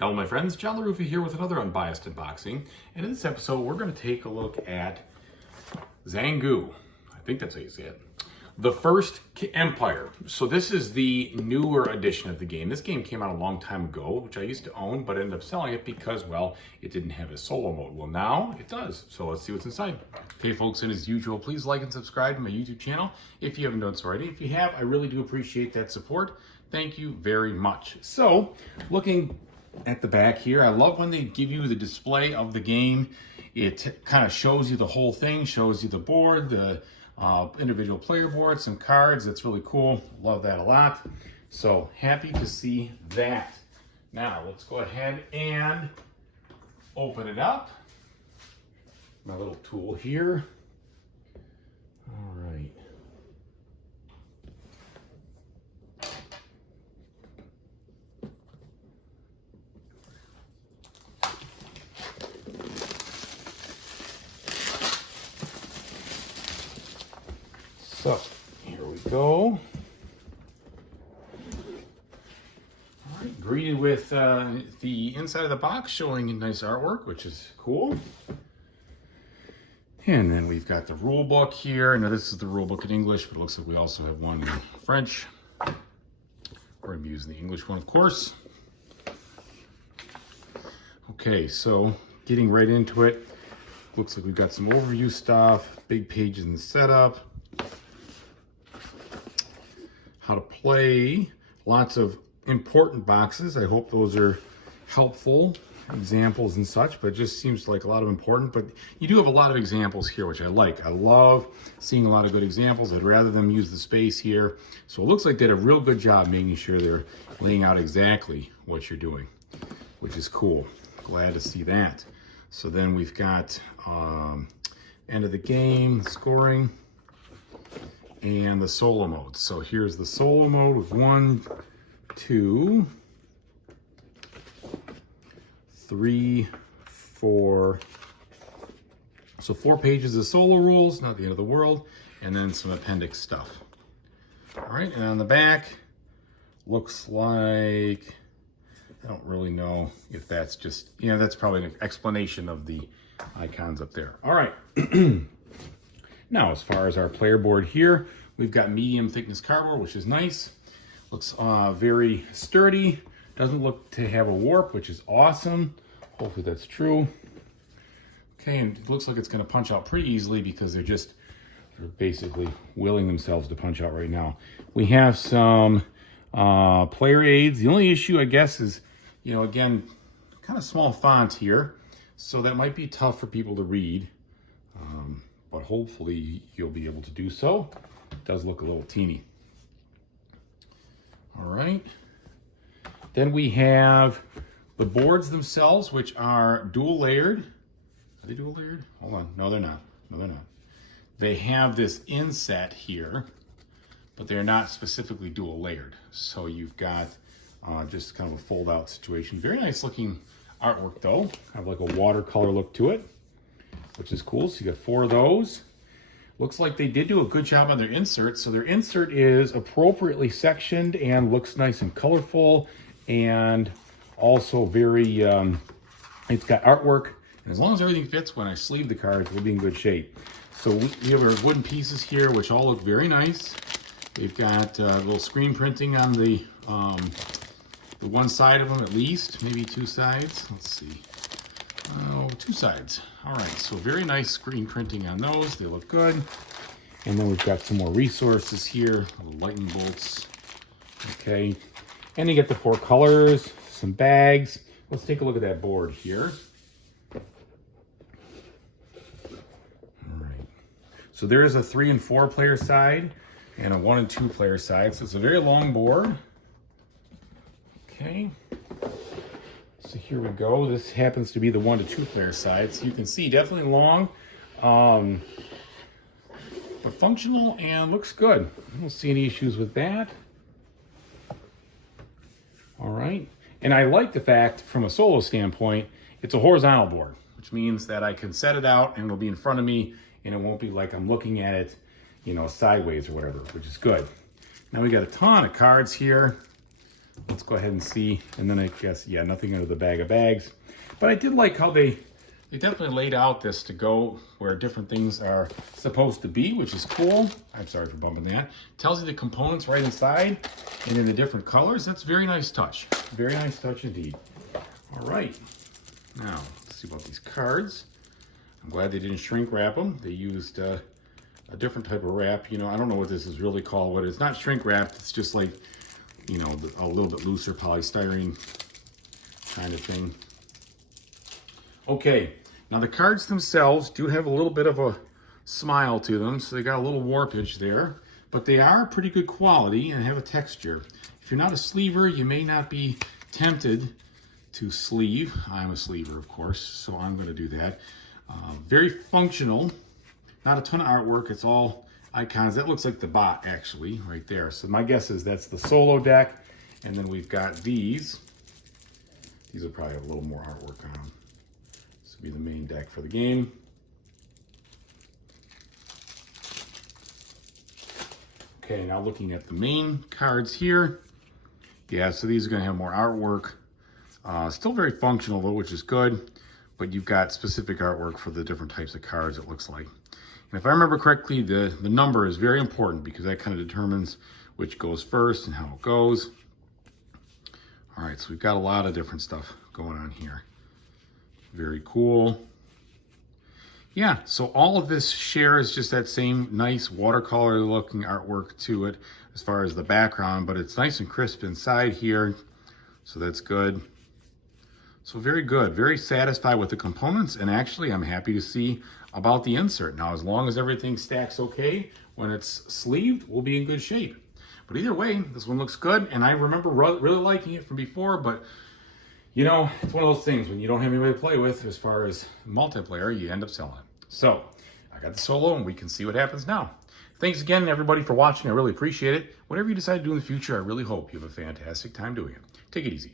Hello my friends, John LaRuffa here with another Unbiased unboxing. And in this episode, we're going to take a look at Zhanguo. I think that's how you say it. The First Empire. So this is the newer edition of the game. This game came out a long time ago, which I used to own, but ended up selling it because, well, it didn't have a solo mode. Well, now it does. So let's see what's inside. Okay, folks, and as usual, please like and subscribe to my YouTube channel if you haven't done so already. If you have, I really do appreciate that support. Thank you very much. So, looking at the back here, I love when they give you the display of the game. It kind of shows you the whole thing, shows you the board, the individual player board, some cards. That's really cool. Love that a lot. So happy to see that. Now let's go ahead and open it up. My little tool here. All right. So, here we go. All right, greeted with the inside of the box showing nice artwork, which is cool. And then we've got the rule book here. Now this is the rule book in English, but it looks like we also have one in French. We're gonna be using the English one, of course. Okay, so getting right into it. Looks like we've got some overview stuff, big pages in the setup. How to play, lots of important boxes. I hope those are helpful, examples and such, but it just seems like a lot of important, but you do have a lot of examples here, which I like. I love seeing a lot of good examples. I'd rather them use the space here. So it looks like they did a real good job making sure they're laying out exactly what you're doing, which is cool. Glad to see that. So then we've got end of the game, scoring, and the solo mode. So here's the solo mode with 1, 2, 3, 4. So 4 pages of solo rules, not the end of the world, and then some appendix stuff. All right, and on the back, looks like, I don't really know if that's just, that's probably an explanation of the icons up there. All right. Now, as far as our player board here, we've got medium thickness cardboard, which is nice. Looks very sturdy. Doesn't look to have a warp, which is awesome. Hopefully that's true. Okay, and it looks like it's going to punch out pretty easily because they're basically willing themselves to punch out right now. We have some player aids. The only issue, I guess, is, again, kind of small font here. So that might be tough for people to read. But hopefully you'll be able to do so. It does look a little teeny. All right. Then we have the boards themselves, which are dual layered. Are they dual layered? Hold on. No, they're not. No, they're not. They have this inset here, but they're not specifically dual layered. So you've got just kind of a fold out situation. Very nice looking artwork though. Have like a watercolor look to it, which is cool. So you got 4 of those. Looks like they did do a good job on their insert. So their insert is appropriately sectioned and looks nice and colorful, and also very, it's got artwork. And as long as everything fits when I sleeve the cards, we'll be in good shape. So we have our wooden pieces here, which all look very nice. We've got a little screen printing on the one side of them at least, maybe 2 sides. Let's see. 2 sides. All right, so very nice screen printing on those. They look good. And then we've got some more resources here, lightning bolts. Okay, and you get the 4 colors, some bags. Let's take a look at that board here. All right, so there is a 3 and 4 player side and a 1 and 2 player side. So it's a very long board. Okay. So here we go. This happens to be the 1 to 2 player side. So you can see definitely long, but functional and looks good. I don't see any issues with that. All right. And I like the fact from a solo standpoint, it's a horizontal board, which means that I can set it out and it'll be in front of me and it won't be like I'm looking at it, sideways or whatever, which is good. Now we got a ton of cards here. let's go ahead and see. And then I guess, yeah, nothing under the bag of bags. But I did like how they definitely laid out this to go where different things are supposed to be, which is cool. I'm sorry for bumping that. Tells you the components right inside and in the different colors. That's a very nice touch. Very nice touch indeed. All right. Now, let's see about these cards. I'm glad they didn't shrink wrap them. They used a different type of wrap. You know, I don't know what this is really called, but it's not shrink wrapped. It's just like, you know, a little bit looser polystyrene kind of thing. Okay, now the cards themselves do have a little bit of a smile to them, so they got a little warpage there, but they are pretty good quality and have a texture. If you're not a sleever, you may not be tempted to sleeve. I'm a sleever, of course, so I'm going to do that. Very functional, not a ton of artwork. It's all icons. That looks like the bot, actually, right there. So my guess is that's the solo deck, and then we've got these. These will probably have a little more artwork on them. This will be the main deck for the game. Okay, now looking at the main cards here. Yeah, so these are going to have more artwork. Still very functional though, which is good, but you've got specific artwork for the different types of cards, it looks like. And if I remember correctly, the number is very important because that kind of determines which goes first and how it goes. All right, so we've got a lot of different stuff going on here. Very cool. Yeah, so all of this shares just that same nice watercolor looking artwork to it as far as the background, but it's nice and crisp inside here, so that's good. So very good, very satisfied with the components, and actually I'm happy to see about the insert. Now, as long as everything stacks okay, when it's sleeved, we'll be in good shape. But either way, this one looks good, and I remember really liking it from before, but you know, it's one of those things when you don't have anybody to play with as far as multiplayer, you end up selling it. So, I got the solo, and we can see what happens now. Thanks again, everybody, for watching. I really appreciate it. Whatever you decide to do in the future, I really hope you have a fantastic time doing it. Take it easy.